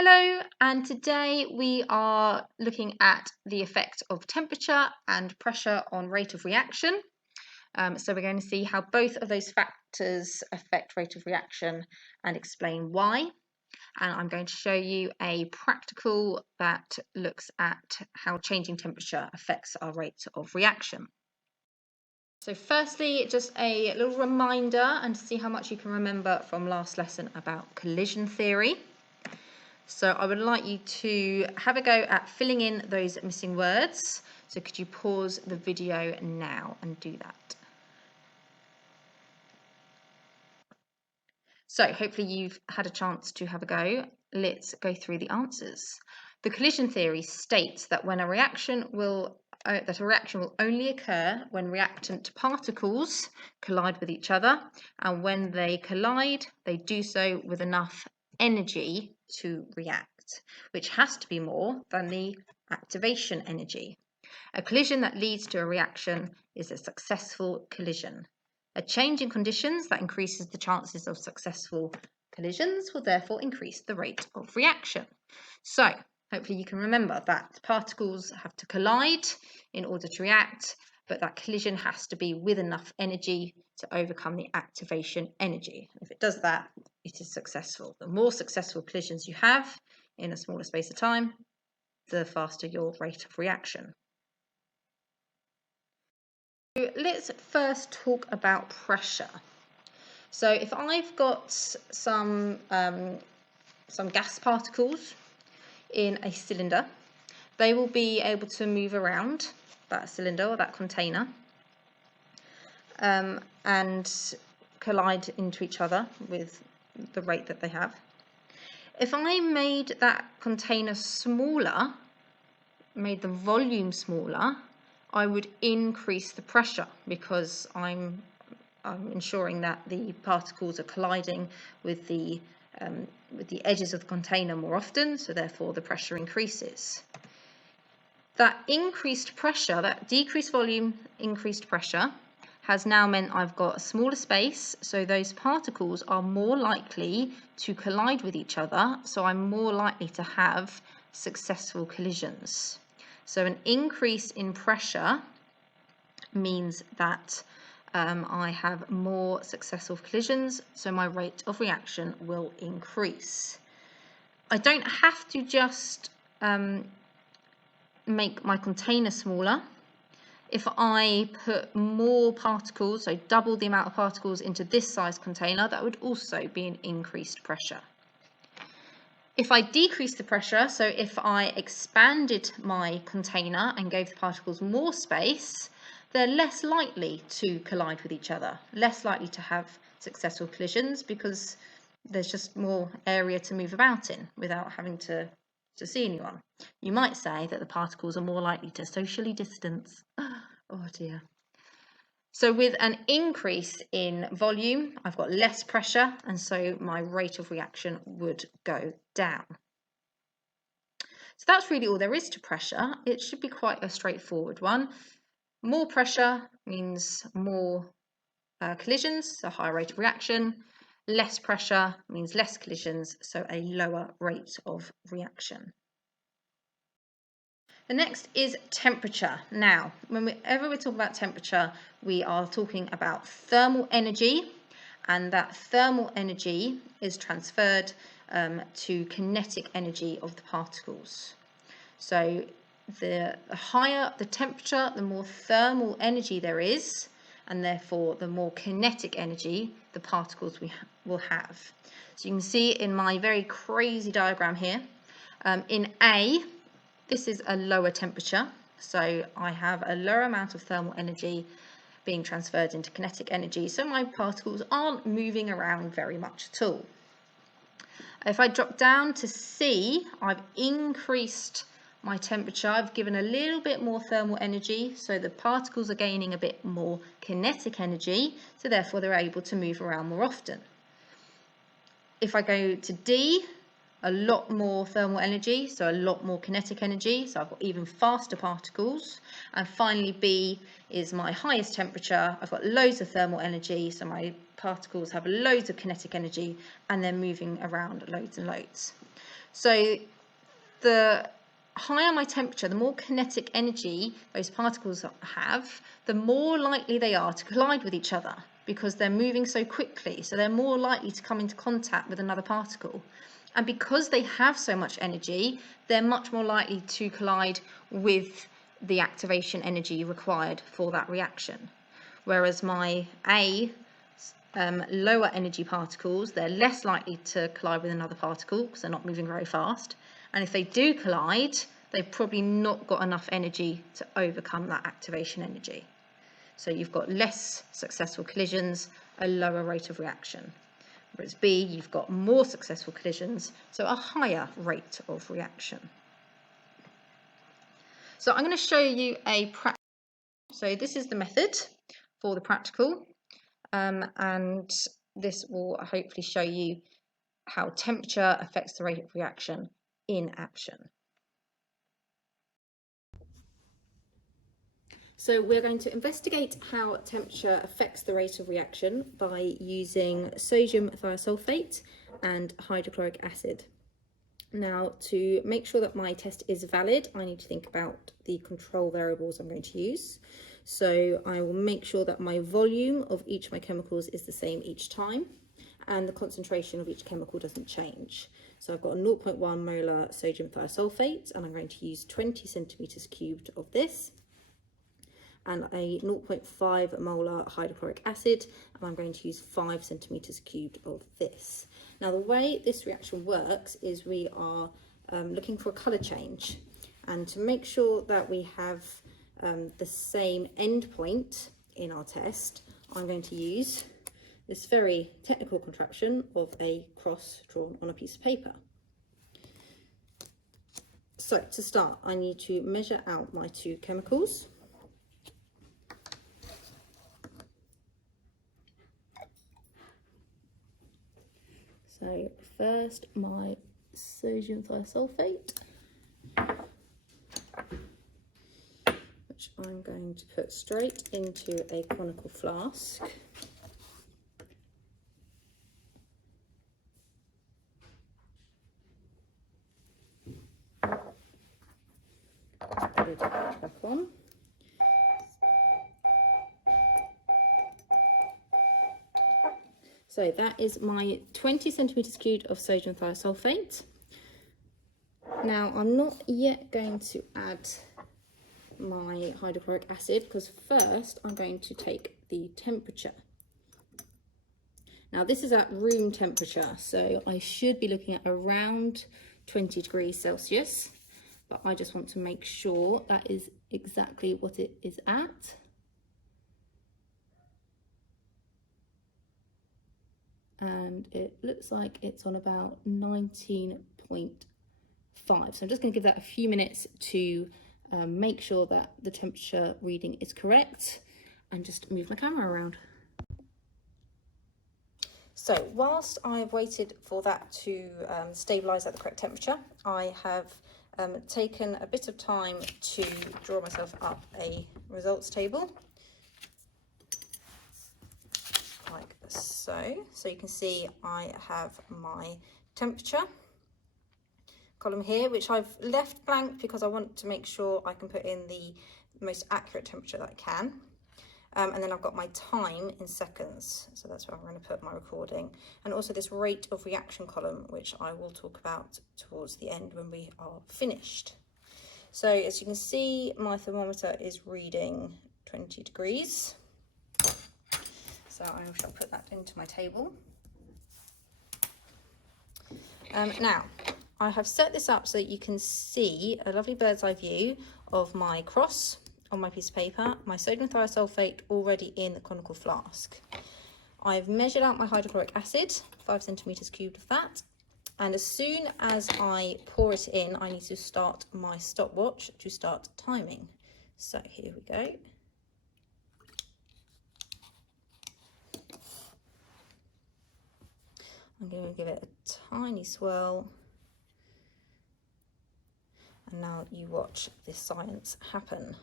Hello, and today we are looking at the effect of temperature and pressure on rate of reaction. So we're going to see how both of those factors affect rate of reaction and explain why. And I'm going to show you a practical that looks at how changing temperature affects our rate of reaction. So firstly, just a little reminder and to see how much you can remember from last lesson about collision theory. So I would like you to have a go at filling in those missing words. So could you pause the video now and do that? So hopefully you've had a chance to have a go. Let's go through the answers. The collision theory states that when a reaction will only occur when reactant particles collide with each other, and when they collide, they do so with enough energy to react, which has to be more than the activation energy. A collision that leads to a reaction is a successful collision. A change in conditions that increases the chances of successful collisions will therefore increase the rate of reaction. So hopefully you can remember that particles have to collide in order to react, but that collision has to be with enough energy to overcome the activation energy. If it does that, it is successful. The more successful collisions you have in a smaller space of time, the faster your rate of reaction. So let's first talk about pressure. So if I've got some gas particles in a cylinder, they will be able to move around that cylinder or that container and collide into each other with the rate that they have. If I made that container smaller, made the volume smaller, I would increase the pressure because I'm ensuring that the particles are colliding with the edges of the container more often, so therefore the pressure increases. That increased pressure, that decreased volume, increased pressure, has now meant I've got a smaller space, so those particles are more likely to collide with each other, so I'm more likely to have successful collisions. So an increase in pressure means that I have more successful collisions, so my rate of reaction will increase. I don't have to just make my container smaller. If I put more particles, so double the amount of particles into this size container, that would also be an increased pressure. If I decrease the pressure, so if I expanded my container and gave the particles more space, they're less likely to collide with each other, less likely to have successful collisions because there's just more area to move about in without having to see anyone. You might say that the particles are more likely to socially distance. Oh dear. So with an increase in volume, I've got less pressure, and so my rate of reaction would go down. So that's really all there is to pressure. It should be quite a straightforward one. More pressure means more collisions, a higher rate of reaction. Less pressure means less collisions, so a lower rate of reaction. The next is temperature. Now, whenever we talk about temperature, we are talking about thermal energy, and that thermal energy is transferred to kinetic energy of the particles. So the higher the temperature, the more thermal energy there is, and therefore the more kinetic energy the particles will have. So you can see in my very crazy diagram here, in A, this is a lower temperature, so I have a lower amount of thermal energy being transferred into kinetic energy, so my particles aren't moving around very much at all. If I drop down to C, I've increased my temperature, I've given a little bit more thermal energy, so the particles are gaining a bit more kinetic energy, so therefore they're able to move around more often. If I go to D, a lot more thermal energy, so a lot more kinetic energy, so I've got even faster particles. And finally, B is my highest temperature. I've got loads of thermal energy, so my particles have loads of kinetic energy and they're moving around loads and loads. So the higher my temperature, the more kinetic energy those particles have, the more likely they are to collide with each other because they're moving so quickly. So they're more likely to come into contact with another particle. And because they have so much energy, they're much more likely to collide with the activation energy required for that reaction. Whereas my lower energy particles, they're less likely to collide with another particle because they're not moving very fast. And if they do collide, they've probably not got enough energy to overcome that activation energy. So you've got less successful collisions, a lower rate of reaction. Whereas B, you've got more successful collisions, so a higher rate of reaction. So I'm going to show you a practical. So this is the method for the practical, and this will hopefully show you how temperature affects the rate of reaction in action. So we're going to investigate how temperature affects the rate of reaction by using sodium thiosulfate and hydrochloric acid. Now, to make sure that my test is valid, I need to think about the control variables I'm going to use. So I will make sure that my volume of each of my chemicals is the same each time, and the concentration of each chemical doesn't change. So I've got a 0.1 molar sodium thiosulfate, and I'm going to use 20 centimeters cubed of this, and a 0.5 molar hydrochloric acid, and I'm going to use 5 centimeters cubed of this. Now, the way this reaction works is we are looking for a colour change, and to make sure that we have the same end point in our test, I'm going to use this very technical contraption of a cross drawn on a piece of paper. So to start, I need to measure out my two chemicals. So first, my sodium thiosulfate, which I'm going to put straight into a conical flask. Put it back on. So that is my 20 centimeters cubed of sodium thiosulfate. Now, I'm not yet going to add my hydrochloric acid because first I'm going to take the temperature. Now, this is at room temperature, so I should be looking at around 20 degrees Celsius, but I just want to make sure that is exactly what it is at. And it looks like it's on about 19.5. So I'm just going to give that a few minutes to make sure that the temperature reading is correct, and just move my camera around. So whilst I've waited for that to stabilise at the correct temperature, I have taken a bit of time to draw myself up a results table. Like so. So you can see I have my temperature column here, which I've left blank because I want to make sure I can put in the most accurate temperature that I can. And then I've got my time in seconds, so that's where I'm going to put my recording. And also this rate of reaction column, which I will talk about towards the end when we are finished. So as you can see, my thermometer is reading 20 degrees. So I shall put that into my table. Now, I have set this up so that you can see a lovely bird's eye view of my cross on my piece of paper, my sodium thiosulfate already in the conical flask. I've measured out my hydrochloric acid, 5 centimeters cubed of that. And as soon as I pour it in, I need to start my stopwatch to start timing. So here we go. I'm going to give it a tiny swirl And now you watch this science happen.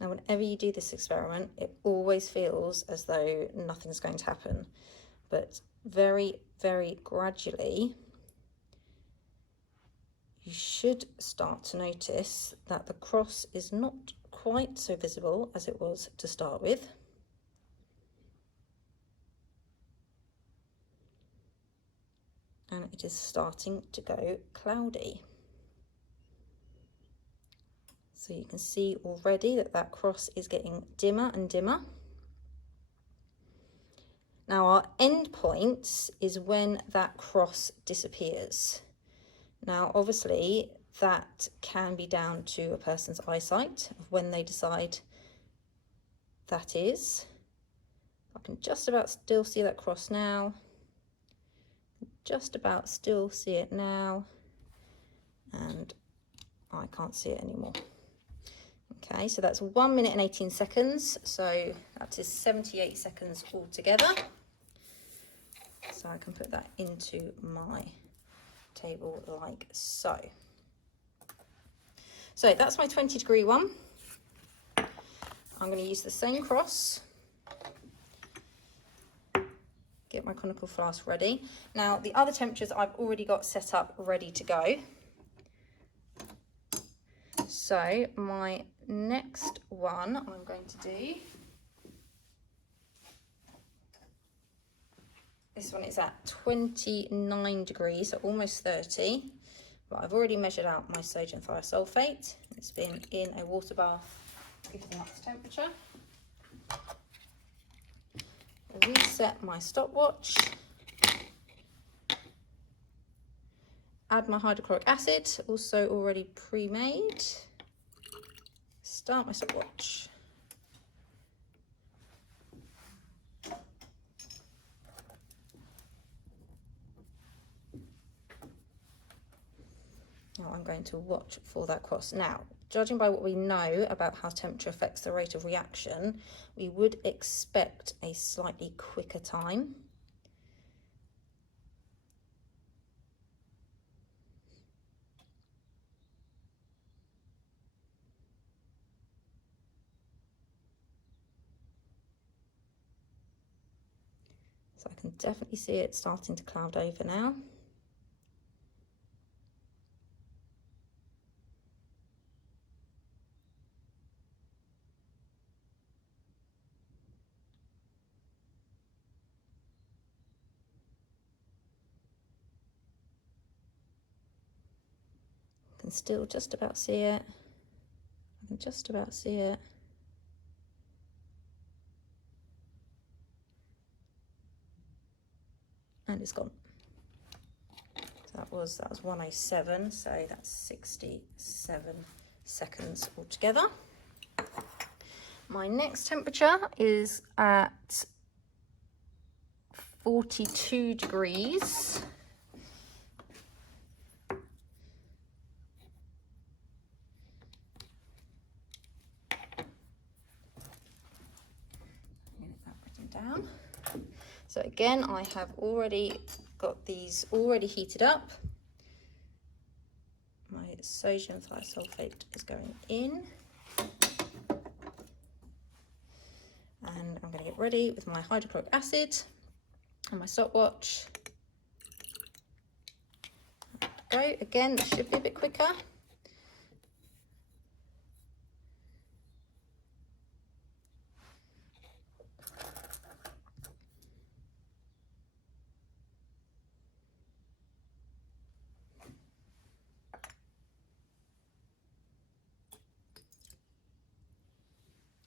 Now, whenever you do this experiment, it always feels as though nothing's going to happen. But very, very gradually, you should start to notice that the cross is not quite so visible as it was to start with. And it is starting to go cloudy. So you can see already that that cross is getting dimmer and dimmer. Now our end point is when that cross disappears. Now obviously that can be down to a person's eyesight of when they decide that is. I can just about still see that cross now. Just about still see it now. And I can't see it anymore. Okay, so that's 1 minute and 18 seconds. So that is 78 seconds altogether. So I can put that into my table like so. So that's my 20-degree one. I'm going to use the same cross. Get my conical flask ready. Now the other temperatures I've already got set up ready to go. So my next one I'm going to do, this one is at 29 degrees, so almost 30, but I've already measured out my sodium thiosulfate. It's been in a water bath, giving up the temperature. Reset my stopwatch. Add my hydrochloric acid, also already pre-made. Start my stopwatch. Now I'm going to watch for that cross. Now, judging by what we know about how temperature affects the rate of reaction, we would expect a slightly quicker time. So I can definitely see it starting to cloud over now. I can still just about see it. I can just about see it. And it's gone. So that was 107, so that's 67 seconds altogether. My next temperature is at 42 degrees. Get that written down. So again, I have already got these already heated up. My sodium thiosulfate is going in. And I'm going to get ready with my hydrochloric acid and my stopwatch. Go. Again, this should be a bit quicker.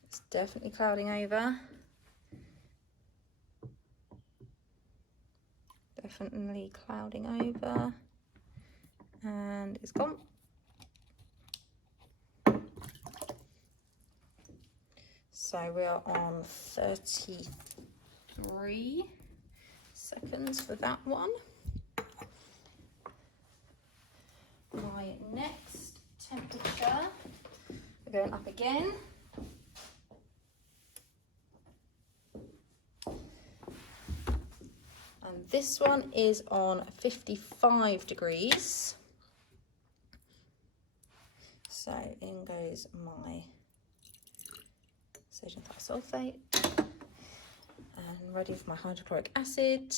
It's definitely clouding over. Definitely clouding over. And it's gone. So we are on 33 seconds for that one. My next temperature, we're going up again. this one is on 55 degrees. So in goes my sodium thiosulfate and ready for my hydrochloric acid.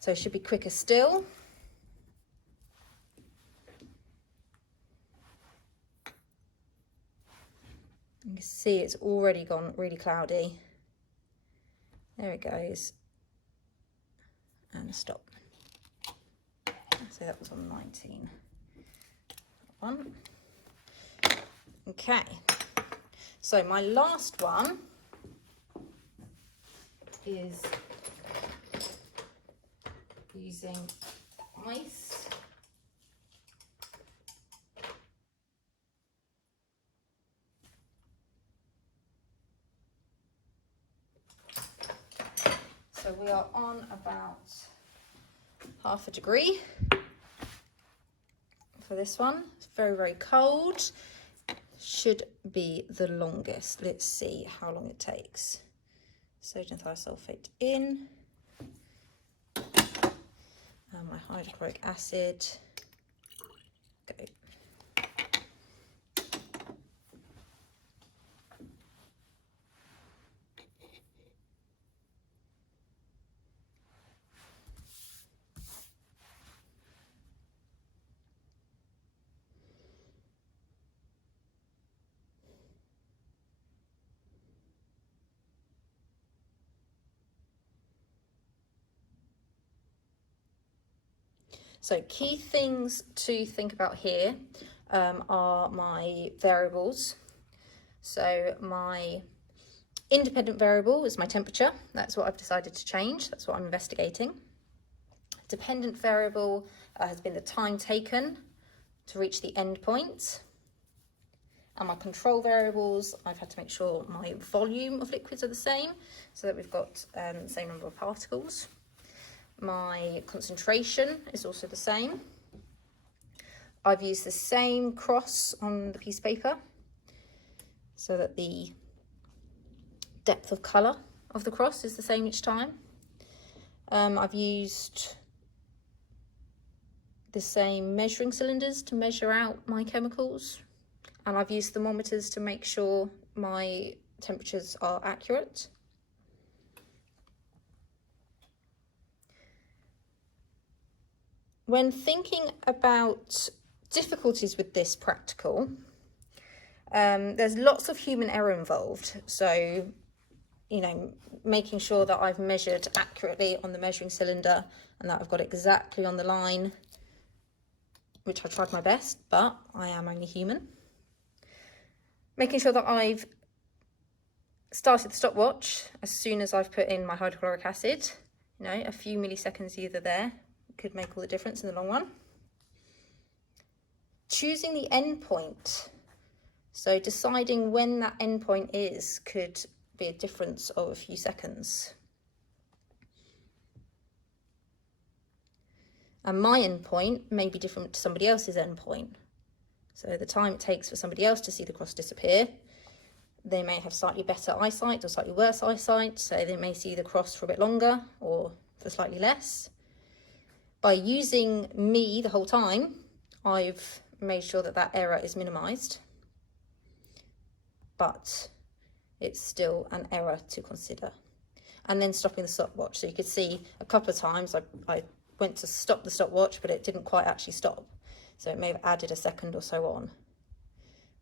So it should be quicker still. You can see it's already gone really cloudy. There it goes. And stop. So that was on 19. One. Okay. So my last one is using ice. So we are on about half a degree for this one. It's very, very cold. Should be the longest. Let's see how long it takes. Sodium thiosulfate in. And my hydrochloric acid. Go. So key things to think about here are my variables. So my independent variable is my temperature. That's what I've decided to change. That's what I'm investigating. Dependent variable has been the time taken to reach the end point. And my control variables, I've had to make sure my volume of liquids are the same so that we've got the same number of particles. My concentration is also the same. I've used the same cross on the piece of paper so that the depth of colour of the cross is the same each time. I've used the same measuring cylinders to measure out my chemicals, and I've used thermometers to make sure my temperatures are accurate. When thinking about difficulties with this practical, there's lots of human error involved. So, you know, making sure that I've measured accurately on the measuring cylinder and that I've got exactly on the line, which I tried my best, but I am only human. Making sure that I've started the stopwatch as soon as I've put in my hydrochloric acid. You know, a few milliseconds either there could make all the difference in the long run. Choosing the end point, so deciding when that end point is could be a difference of a few seconds. And my end point may be different to somebody else's end point. So the time it takes for somebody else to see the cross disappear, they may have slightly better eyesight or slightly worse eyesight, so they may see the cross for a bit longer or for slightly less. By using me the whole time, I've made sure that that error is minimised, but it's still an error to consider. And then stopping the stopwatch. So you could see a couple of times I went to stop the stopwatch, but it didn't quite actually stop. So it may have added a second or so on.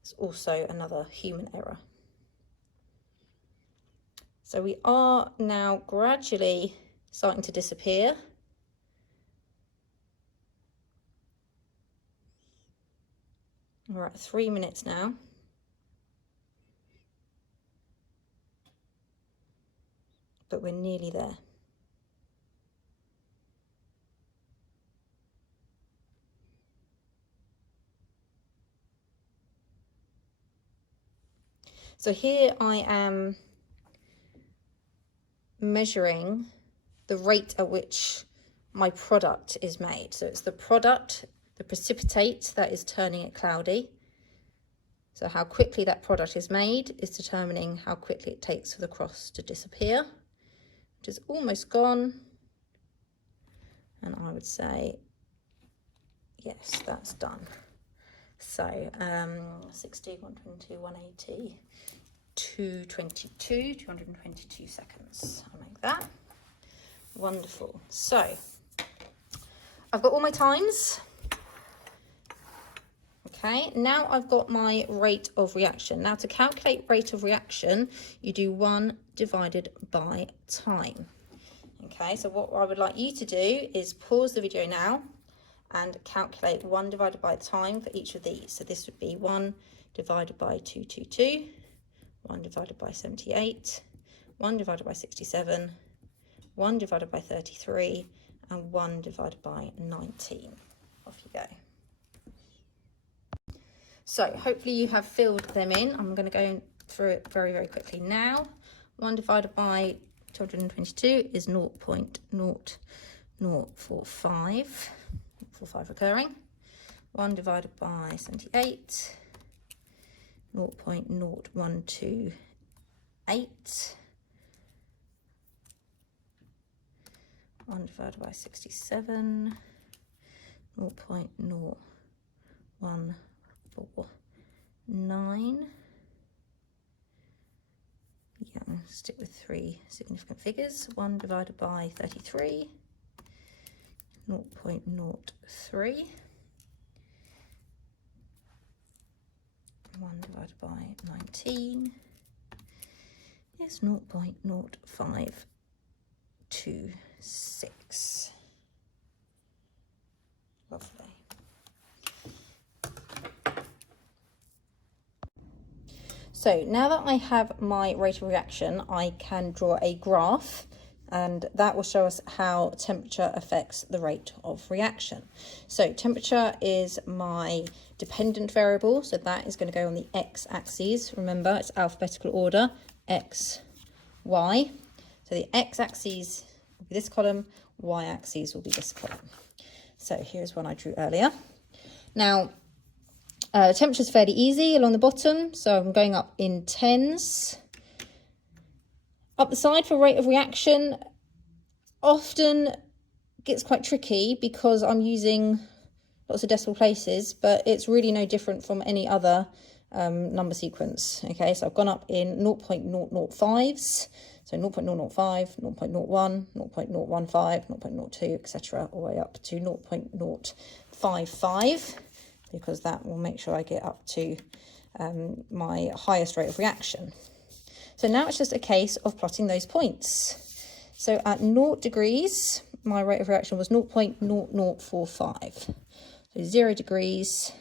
It's also another human error. So we are now gradually starting to disappear. We're at 3 minutes now. But we're nearly there. So here I am measuring the rate at which my product is made. So it's the product, the precipitate, that is turning it cloudy. So how quickly that product is made is determining how quickly it takes for the cross to disappear, which is almost gone. And I would say, yes, that's done. So 60, 120, 180, 222, 222 seconds. I'll make that. Wonderful. So I've got all my times. Okay, now I've got my rate of reaction. Now to calculate rate of reaction, you do 1 divided by time. Okay, so what I would like you to do is pause the video now and calculate 1 divided by time for each of these. So this would be 1 divided by 222, 1 divided by 78, 1 divided by 67, 1 divided by 33, and 1 divided by 19. Off you go. So hopefully you have filled them in. I'm going to go through it very, very quickly now. 1 divided by 222 is 0.0045, 45 recurring. 1 divided by 78, 0.0128. 1 divided by 67, 0.0149. Yeah, I'll stick with 3 significant figures. 1 divided by 33, 0.03. 1 divided by 19 is 0.0526. Lovely. So now that I have my rate of reaction, I can draw a graph, and that will show us how temperature affects the rate of reaction. So temperature is my dependent variable, so that is going to go on the x-axis. Remember, it's alphabetical order, x, y. So the x-axis will be this column, y-axis will be this column. So here's one I drew earlier. Now, temperature is fairly easy along the bottom, so I'm going up in tens. Up the side for rate of reaction often gets quite tricky because I'm using lots of decimal places, but it's really no different from any other number sequence. Okay, so I've gone up in 0.005s, so 0.005, 0.01, 0.015, 0.02, etc., all the way up to 0.055. because that will make sure I get up to my highest rate of reaction. So now it's just a case of plotting those points. So at 0 degrees, my rate of reaction was 0.0045. So 0 degrees.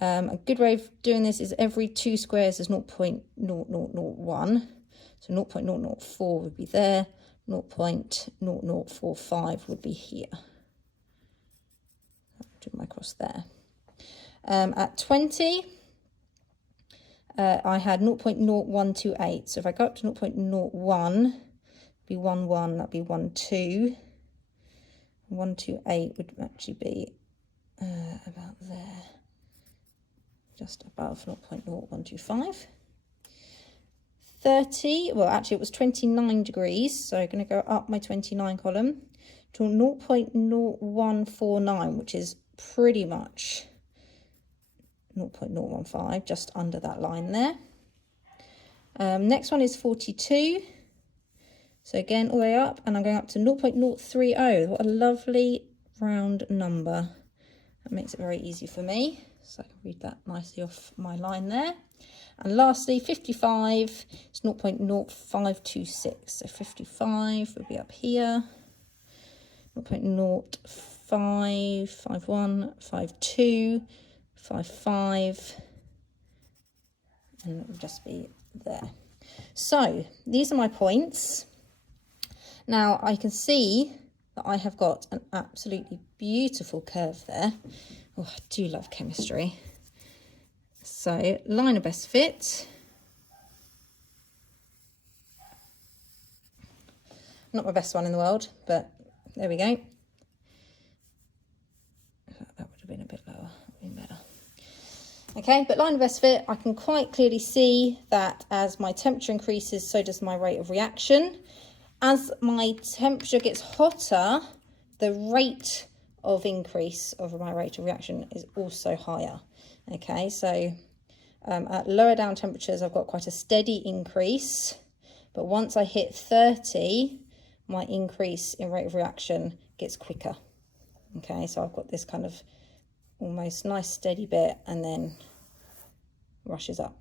A good way of doing this is every 2 squares is 0.0001. So 0.004 would be there, 0.0045 would be here. I'll do my cross there. At 20, I had 0.0128. So if I go up to 0.01, be 11, that'd be 12. 128 would actually be about there, just above 0.0125. 30, well, actually it was 29 degrees, so I'm going to go up my 29 column to 0.0149, which is pretty much 0.015, just under that line there. Next one is 42. So again, all the way up, and I'm going up to 0.030. What a lovely round number. That makes it very easy for me. So I can read that nicely off my line there. And lastly, 55 is 0.0526. So 55 would be up here. 0.05, 51, 52, 55, and it will just be there. So these are my points. Now I can see that I have got an absolutely beautiful curve there. Oh, I do love chemistry. So line of best fit. Not my best one in the world, but there we go. That would have been a bit lower, been better. Okay, but line of best fit, I can quite clearly see that as my temperature increases, so does my rate of reaction. As my temperature gets hotter, the rate of increase of my rate of reaction is also higher. Okay, so at lower down temperatures, I've got quite a steady increase, but once I hit 30, my increase in rate of reaction gets quicker. Okay, so I've got this kind of almost nice steady bit and then rushes up.